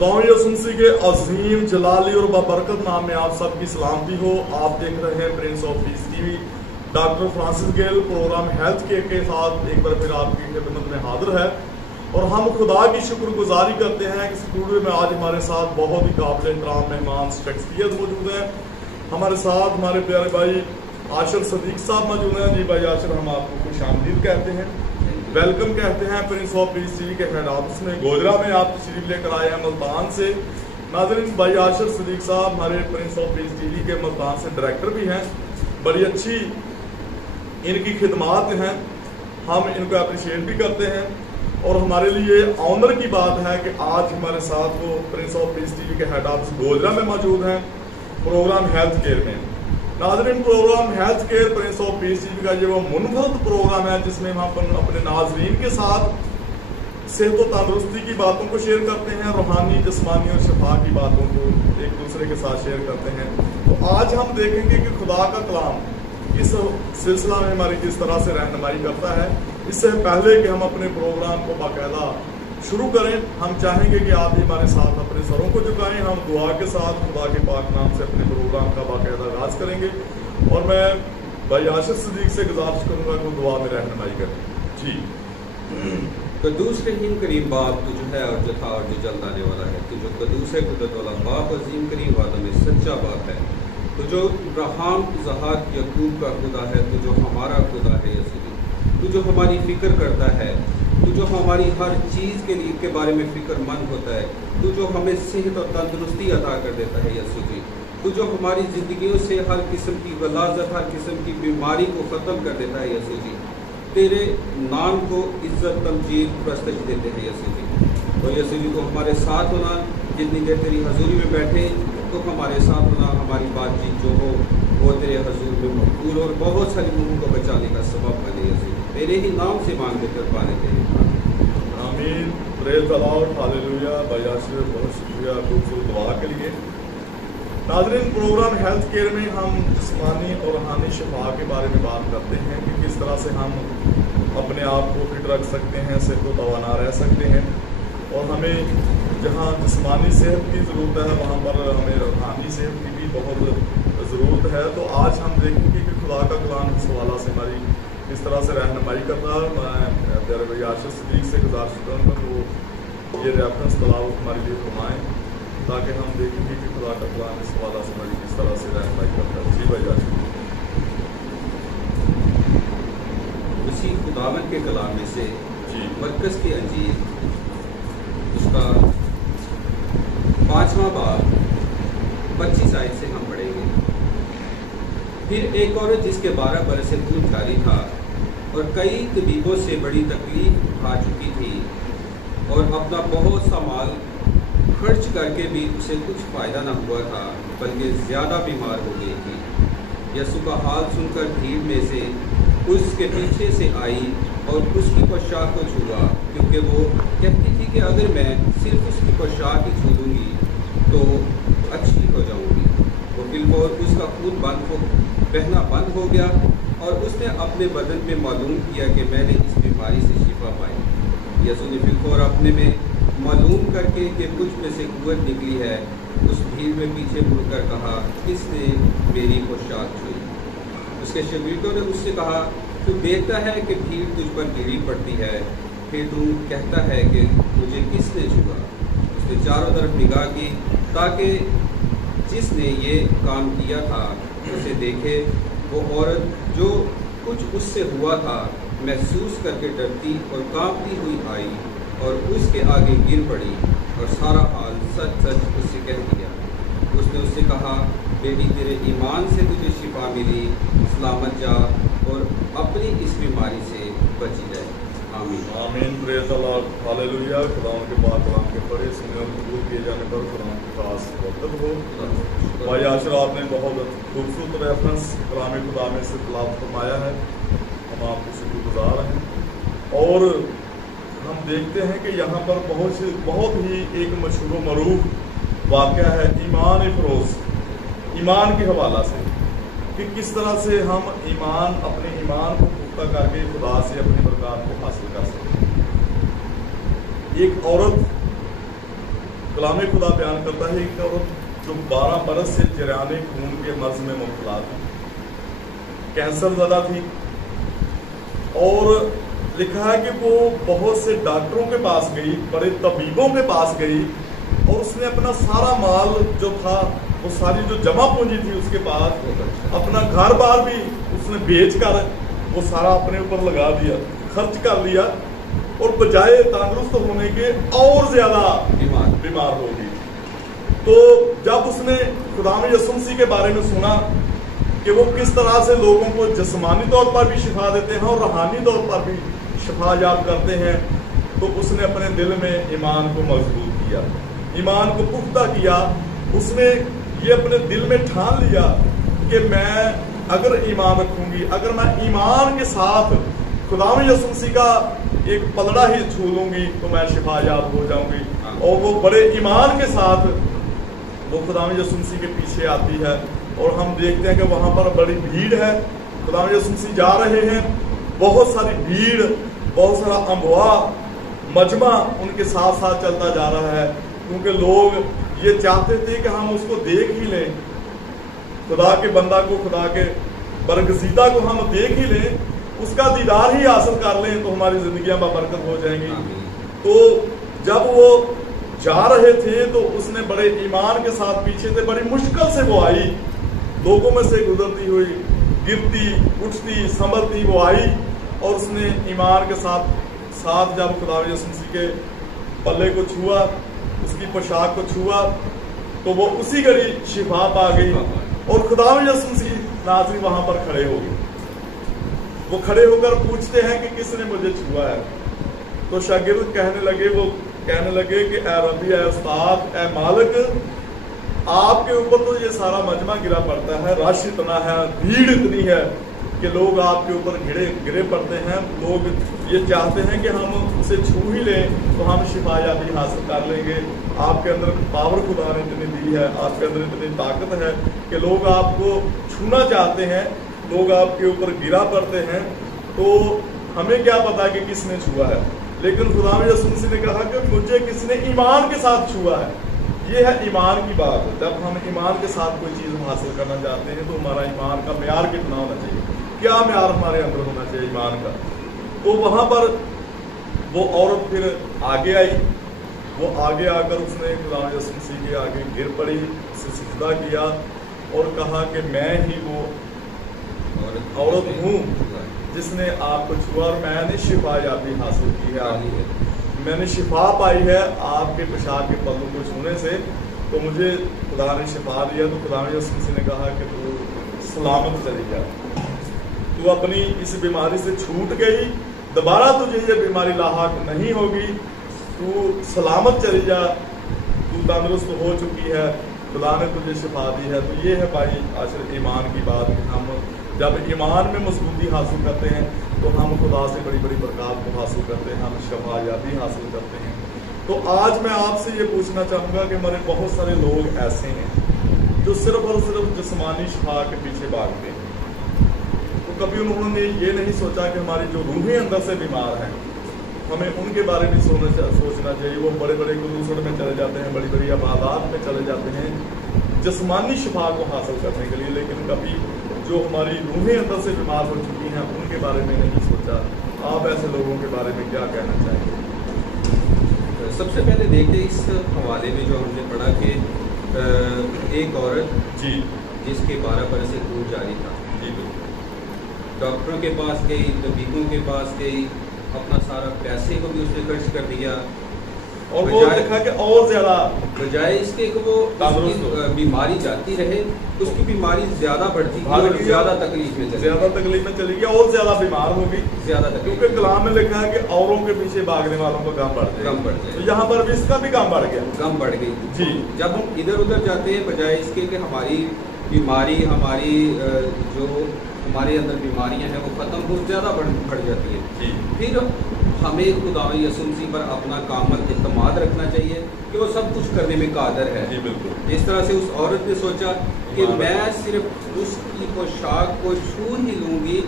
खुदावंद यीशु मसीह के अजीम जलाली और बाबरकत नाम में आप सबकी सलामती हो। आप देख रहे हैं Prince of Peace TV. Doctor Francis Gale programme health care के साथ एक बार फिर आपकी खिदमत में हाजिर है और हम खुदा की शुक्रगुजारी करते हैं कि स्टूडियो में आज हमारे साथ बहुत ही काबिल एहतराम मेहमान शेक्सपियर मौजूद हैं। हमारे साथ हमारे प्यारे भाई आशिर सदीक साहब मौजूद हैं। जी भाई आशिर, हम आपको खुश आमदीद कहते हैं, वेलकम कहते हैं प्रिंस ऑफ पीस टीवी के हेड ऑफिस में। गोजरा में आप तशरीफ लेकर आए हैं मुल्तान से। नाज़रीन, भाई आशिर सदीक साहब हमारे प्रिंस ऑफ पीस टीवी के मुल्तान से डायरेक्टर भी हैं। बड़ी अच्छी इनकी खिदमात हैं, हम इनको अप्रिशिएट भी करते हैं और हमारे लिए ऑनर की बात है कि आज हमारे साथ वो प्रिंस ऑफ पीस टीवी के हेड ऑफिस गोजरा में मौजूद हैं प्रोग्राम हेल्थ केयर में। नाज़रीन, programme health care Prince of Peace TV का ये वो मुनफरद प्रोग्राम है जिसमें हम अपने नाजरीन के साथ सेहत और तंदुरुस्ती की बातों को शेयर करते हैं, रूहानी, जिस्मानी और शफा की बातों को एक दूसरे के साथ शेयर करते हैं। तो आज हम देखेंगे कि खुदा का कलाम इस सिलसिला में हमारी किस तरह से रहनुमाई करता है। इससे पहले कि हम अपने प्रोग्राम को बाकायदा शुरू करें, हम चाहेंगे कि आप भी हमारे साथ अपने सरों को झुकाएं। हम दुआ के साथ खुदा के पाक नाम से अपने प्रोग्राम का बाकायदा आगाज करेंगे और मैं भाई आशिर सदीक से गुजारिश करूंगा कि दुआ में रहनुमाई करें। जी। कदूस रहीम करीम बाप तू जो है और जो था और जो जल्द आने वाला है, तू जो कदूस है कुदरत वाला बाप अजीम करीम वादा में सच्चा बाप है, तो जो इब्राहिम, इसहाक, यकूब का खुदा है, तो जो हमारा खुदा है यसुदी, तू जो हमारी फिक्र करता है, तू जो हमारी हर चीज़ के बारे में फिक्रमंद होता है, तू जो हमें सेहत और तंदुरुस्ती अता कर देता है यसुदी, तू जो हमारी ज़िंदगियों से हर किस्म की गलाजत, हर किस्म की बीमारी को ख़त्म कर देता है यसुदी, तेरे नाम को इज्जत, तमजीद, प्रस्तश देते हैं यसुदी। तो यसुदी को हमारे साथ होना, जितनी देर तेरी हजूरी में बैठे तो हमारे साथ होना, हमारी बातचीत जो हो वो तेरे हजूर में मकबूल और बहुत सारी लोगों को बचाने का सबब बने यसुदी। तेरे ही नाम से मांगते कर पाने तेरे आमीन। Praise the Lord, hallelujah. भाई आशिर, बहुत शुक्रिया खूबसूरत दुआ के लिए। नाज़रीन, प्रोग्राम हेल्थ केयर में हम जिस्मानी और रूहानी शफा के बारे में बात करते हैं कि किस तरह से हम अपने आप को फिट रख सकते हैं, सेहत व तवाना रह सकते हैं और हमें जहाँ जिस्मानी सेहत की ज़रूरत है वहाँ पर हमें रूहानी सेहत की भी बहुत ज़रूरत है। तो आज हम देखेंगे कि खुदा का कलाम इस हवाला से हमारी किस तरह से रहनुमाई करता है। मैं प्यारे भाई आशिर सदीक से गुजारिश करूँगा तो ये रेफरेंस तलावत हमारे लिए फरमाएँ ताकि हम देखेंगे कि खुदा का कलाम इस हवाला से हमारी किस तरह से रहनुमाई करता है। जी भाई आशिर। उसी खुदावंद के कलाम में से जी मरकज़ की अंजीर उसका 5वां बाब 25 आयत से हम पढ़ेंगे। फिर एक औरत जिसके 12 बरस से खून जारी था और कई तबीबों से बड़ी तकलीफ उठा चुकी थी और अपना बहुत सा माल खर्च करके भी उसे कुछ फ़ायदा न हुआ था बल्कि ज़्यादा बीमार हो गई थी, यसु का हाल सुनकर भीड़ में से उसके पीछे से आई और उसकी पोशाक को छुआ, क्योंकि वो कहती थी कि अगर मैं सिर्फ उसकी पोशाक ही छू लूँगी तो अच्छी हो जाऊँगी। वो बिल्कुल उसका खून बहना बंद हो गया और उसने अपने बदन में मालूम किया कि मैंने इस बीमारी से शिफा पाई। यसु ने बिल्कुल अपने में मालूम करके कि कुछ में से कुव्वत निकली है, उस भीड़ में पीछे मुड़कर कहा, किसने मेरी पोशाक छुई? उसके शागिर्दों ने उससे कहा, तू देखता है कि भीड़ तुझ पर गिरी पड़ती है, फिर तू कहता है कि मुझे किसने छुआ? उसने चारों तरफ निगाह की ताकि जिसने ये काम किया था उसे देखे। वो औरत जो कुछ उससे हुआ था महसूस करके डरती और कांपती हुई आई और उसके आगे गिर पड़ी और सारा हाल सच सच उससे कह दिया। उसने उससे कहा, बेटी तेरे ईमान से तुझे शिफा मिली, सलामत जा और अपनी इस बीमारी से बची जाए। आमीन आमीन। Praise the Lord, hallelujah. खुदा के पाक कलाम के पढ़े सुने और कबूल किए जाने पर खुदा के पास मुतलब हो। भाई आशिर, आपने बहुत खूबसूरत रेफरेंस कलाम खुदा में से तलावत फरमाया है, हम आपको शुक्रगुजार हैं। और हम देखते हैं कि यहाँ पर बहुत ही एक मशहूर मरूफ वाक़या है ईमान फ़रोज़, ईमान के हवाला से कि किस तरह से हम अपने ईमान को पुख्ता करके खुदा से अपनी बरकत को हासिल कर सकते हैं। एक औरत कलाम खुदा बयान करता है कि औरत जो 12 बरस से जराने खून के मर्ज में मुब्तला थी, कैंसर ज़दा थी, और लिखा है कि वो बहुत से डॉक्टरों के पास गई, बड़े तबीबों के पास गई, और उसने अपना सारा माल जो था, वो सारी जो जमा पूंजी थी उसके पास, अपना घर बार भी उसने बेच कर वो सारा अपने ऊपर लगा दिया, खर्च कर लिया, और बजाय तंदुरुस्त होने के और ज्यादा बीमार हो गई। तो जब उसने खुदाम यसू मसीह के बारे में सुना कि वो किस तरह से लोगों को जिस्मानी तौर पर भी शिफा देते हैं और रूहानी तौर पर भी शिफा याब करते हैं, तो उसने अपने दिल में ईमान को मजबूत किया, ईमान को पुख्ता किया। उसने ये अपने दिल में ठान लिया कि मैं अगर ईमान रखूंगी, अगर मैं ईमान के साथ खुदाम यसू मसीह का एक पलड़ा ही छू लूंगी तो मैं शिफा याब हो जाऊंगी। और वो बड़े ईमान के साथ वो खुदाम यसू मसीह के पीछे आती है, और हम देखते हैं कि वहाँ पर बड़ी भीड़ है, खुदाम यसू मसीह जा रहे हैं, बहुत सारी भीड़, बहुत सारा अमवा मजमा उनके साथ साथ चलता जा रहा है, क्योंकि लोग ये चाहते थे कि हम उसको देख ही लें, खुदा के बंदा को, खुदा के बरगज़ीदा को हम देख ही लें, उसका दीदार ही हासिल कर लें तो हमारी जिंदगियां बरकत हो जाएंगी। तो जब वो जा रहे थे तो उसने बड़े ईमान के साथ पीछे थे, बड़ी मुश्किल से वो आई, लोगों में से गुजरती हुई, गिरती उठती संभलती वो आई, और उसने ईमान के साथ जब खुदा यसू मसीह के पल्ले को छुआ, उसकी पोशाक को छुआ, तो वो उसी घड़ी शिफा पा गई, और खुदा यसू मसीह नाज़रीन वहां पर खड़े हो गए। वो खड़े होकर पूछते हैं कि किसने मुझे छुआ है? तो शागिर्द कहने लगे कि ए रब्बी, ए उस्ताद, ए मालिक, आपके ऊपर तो ये सारा मजमा गिरा पड़ता है, रश इतना है, भीड़ इतनी है कि लोग आपके ऊपर गिरे पड़ते हैं, लोग ये चाहते हैं कि हम उसे छू ही लें तो हम शिफा याबी हासिल कर लेंगे। आपके अंदर पावर खुदा ने इतनी दी है, आपके अंदर इतनी ताकत है कि लोग आपको छूना चाहते हैं, लोग आपके ऊपर गिरा पड़ते हैं, तो हमें क्या पता कि किसने छुआ है। लेकिन खुदा यसू मसीह ने कहा कि मुझे किसने ईमान के साथ छुआ है। ये है ईमान की बात। जब हम ईमान के साथ कोई चीज़ हासिल करना चाहते हैं तो हमारा ईमान का म्यार कितना होना चाहिए, क्या म्यार हमारे अंदर होना चाहिए ईमान का। तो वहाँ पर वो औरत फिर आगे आई, वो आगे आकर उसने खुदा यसू मसीह के आगे गिर पड़ी, उसे सिजदा किया और कहा कि मैं ही वो औरत हूँ जिसने आपको छुआ, और मैंने शिफा याबी हासिल की है, मैंने शिफा पाई है आपके पेशाब के पल्लों को छूने से, तो मुझे खुदा ने शिफा दिया। तो खुदा यसू मसीह ने कहा कि तू सलामत चली जा, तू अपनी इस बीमारी से छूट गई, दोबारा तुझे ये बीमारी लाहक नहीं होगी, तू सलामत चली जा, तू तंदुरुस्त हो चुकी है, खुदा ने तुझे शिफा दी है। तो ये है भाई आखिर ईमान की बात। हम जब ईमान में मजबूती हासिल करते हैं तो हम खुदा से बड़ी बड़ी बरकत को हासिल करते हैं, हम शिफा याबी हासिल करते हैं। तो आज मैं आपसे ये पूछना चाहूँगा कि हमारे बहुत सारे लोग ऐसे हैं जो सिर्फ और सिर्फ जिस्मानी शिफा के पीछे भागते हैं, तो कभी उन्होंने ये नहीं सोचा कि हमारी जो रूहें अंदर से बीमार हैं, हमें उनके बारे में सोचना चाहिए। वो बड़े बड़े गुलूसड़ में चले जाते हैं, बड़ी बड़ी इबादत में चले जाते हैं जिस्मानी शिफा को हासिल करने के लिए, लेकिन कभी जो हमारी रूहें अंदर से बीमार हो चुकी हैं उनके बारे में नहीं सोचा। आप ऐसे लोगों के बारे में क्या कहना चाहेंगे? सबसे पहले देखते इस हवाले में जो हमने पढ़ा कि एक औरत जी जिसके 12 बरस से खून जारी था, जी डॉक्टरों के पास गई, तबीबों के पास गई, अपना सारा पैसे को भी उसने खर्च कर दिया, और वो देखा कि और ज्यादा बजाय इसके कि वो बीमारी जाती रहे, उसकी बीमारी ज्यादा बढ़ती गई और ज्यादा तकलीफ में चली गई और ज्यादा बीमार हो गई, ज्यादा तकलीफ। क्योंकि कलाम में लिखा है कि औरों के पीछे भागने वालों का गम बढ़ जाए, तो यहाँ पर भी इसका भी गम बढ़ गया, गम बढ़ गई जी। जब हम इधर उधर जाते हैं बजाय इसके कि हमारी बीमारी, हमारी जो हमारे अंदर बीमारियां हैं वो ख़त्म हो, ज़्यादा बढ़ जाती है जी। फिर हमें खुदा यसू मसीह पर अपना कामल इत्मीनान रखना चाहिए कि वो सब कुछ करने में कादर है। जी बिल्कुल। इस तरह से उस औरत ने सोचा कि मैं सिर्फ उसकी पोशाक को छू ही लूँगी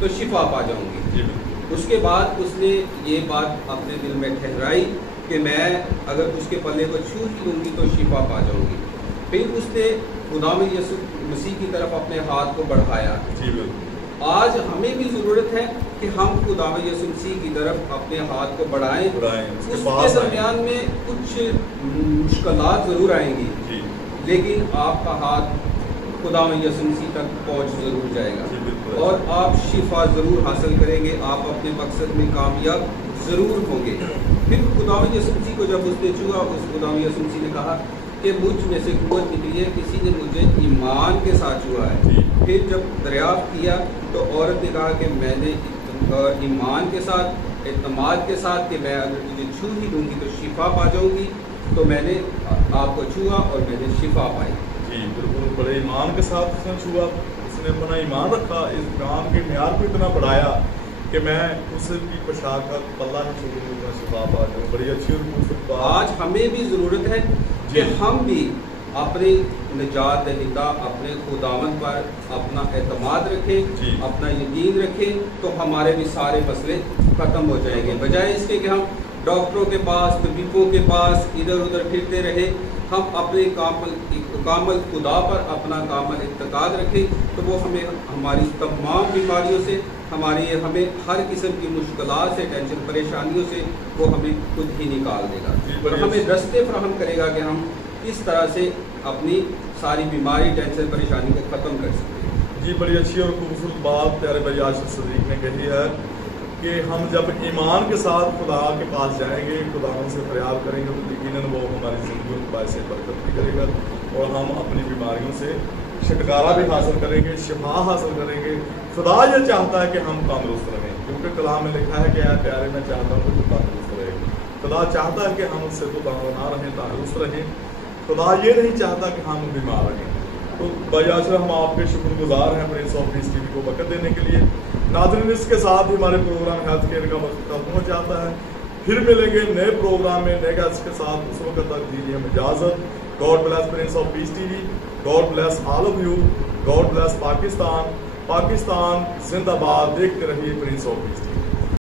तो शिफा पा जाऊँगी। जी बिल्कुल। उसके बाद उसने ये बात अपने दिल में ठहराई کہ میں اگر اس کے پلے کو چھو ہی لوں گی تو شفا پا جاؤں گی۔ پھر اس نے خدا میں یسوع مسیح کی طرف اپنے ہاتھ کو بڑھایا۔ آج ہمیں بھی ضرورت ہے کہ ہم خدا میں یسوع مسیح کی طرف اپنے ہاتھ کو بڑھائیں۔ اس کے درمیان میں کچھ مشکلات ضرور آئیں گی، لیکن آپ کا ہاتھ خدا میں یسوع مسیح تک پہنچ ضرور جائے گا اور آپ شفا ضرور حاصل کریں گے، آپ اپنے مقصد میں کامیاب ضرور ہوں گے۔ پھر خدا میں یسوع مسیح کو جب اس نے چھوا، اس خدا میں یسوع مسیح نے کہا کہ مجھ میں سے قوت نکلی ہے، کسی نے مجھے ایمان کے ساتھ چھوا ہے۔ پھر جب دریافت کیا تو عورت نے کہا کہ میں نے ایمان کے ساتھ، اعتماد کے ساتھ کہ میں اگر تجھے چھو ہی لوں گی تو شفا پا جاؤں گی، تو میں نے آپ کو چھوا اور میں نے شفا پائی۔ جی بالکل، بڑے ایمان کے ساتھ اس نے چھوا، اس نے اپنا ایمان رکھا، اس کام کے معیار کو اتنا بڑھایا کہ میں اس کی پوشاک کا پلہ ہی چھوڑوں گا، شفا پا جاؤں۔ بڑی اچھی اور خوبصورت بات۔ آج ہمیں بھی ضرورت ہے کہ ہم بھی اپنے نجات دہندہ، اپنے خداوند پر اپنا اعتماد رکھیں، اپنا یقین رکھیں، تو ہمارے بھی سارے مسئلے ختم ہو جائیں گے۔ بجائے اس کے کہ ہم ڈاکٹروں کے پاس، طبیبوں کے پاس ادھر ادھر پھرتے رہے، ہم اپنے کامل خدا پر اپنا کامل اعتقاد رکھیں، تو وہ ہمیں ہماری تمام بیماریوں سے، ہمیں ہر قسم کی مشکلات سے، ٹینشن پریشانیوں سے وہ ہمیں خود ہی نکال دے گا اور ہمیں رستے فراہم کرے گا کہ ہم کس طرح سے اپنی ساری بیماری، ٹینشن پریشانی کو ختم کر سکتے ہیں۔ جی بڑی اچھی اور خوبصورت بات پیارے بھائی عاشق صدیق نے کہی ہے کہ ہم جب ایمان کے ساتھ خدا کے پاس جائیں گے، خدا ان سے فریاد کریں گے، تو یقیناً وہ ہماری زندگیوں کے باعث برکت بھی کرے گا اور ہم اپنی بیماریوں سے چھٹکارا بھی حاصل کریں گے، شفا حاصل کریں گے۔ خدا یہ چاہتا ہے کہ ہم تندرست رہیں، کیونکہ کلام میں لکھا ہے کہ اے پیارے میں چاہتا ہوں کہ تو تندرست رہے۔ خدا چاہتا ہے کہ ہم اس سے تو نہ رہیں، تندرست رہیں۔ خدا یہ نہیں چاہتا کہ ہم بیمار رہیں۔ تو بھائی عاشق، ہم آپ کے شکر گزار ہیں prince of peace T V کو وقت دینے کے لیے۔ ناظرین، اس کے ساتھ ہی ہمارے پروگرام ہیلتھ کیئر کا وقت ختم ہو جاتا ہے۔ پھر ملیں گے نئے پروگرام میں، نئے گیسٹ کے ساتھ۔ اس وقت تک دیجیے ہم اجازت۔ God bless prince of peace T V, God bless all of you, God bless Pakistan. Pakistan زندہ باد۔ دیکھتے رہیے prince of peace T V.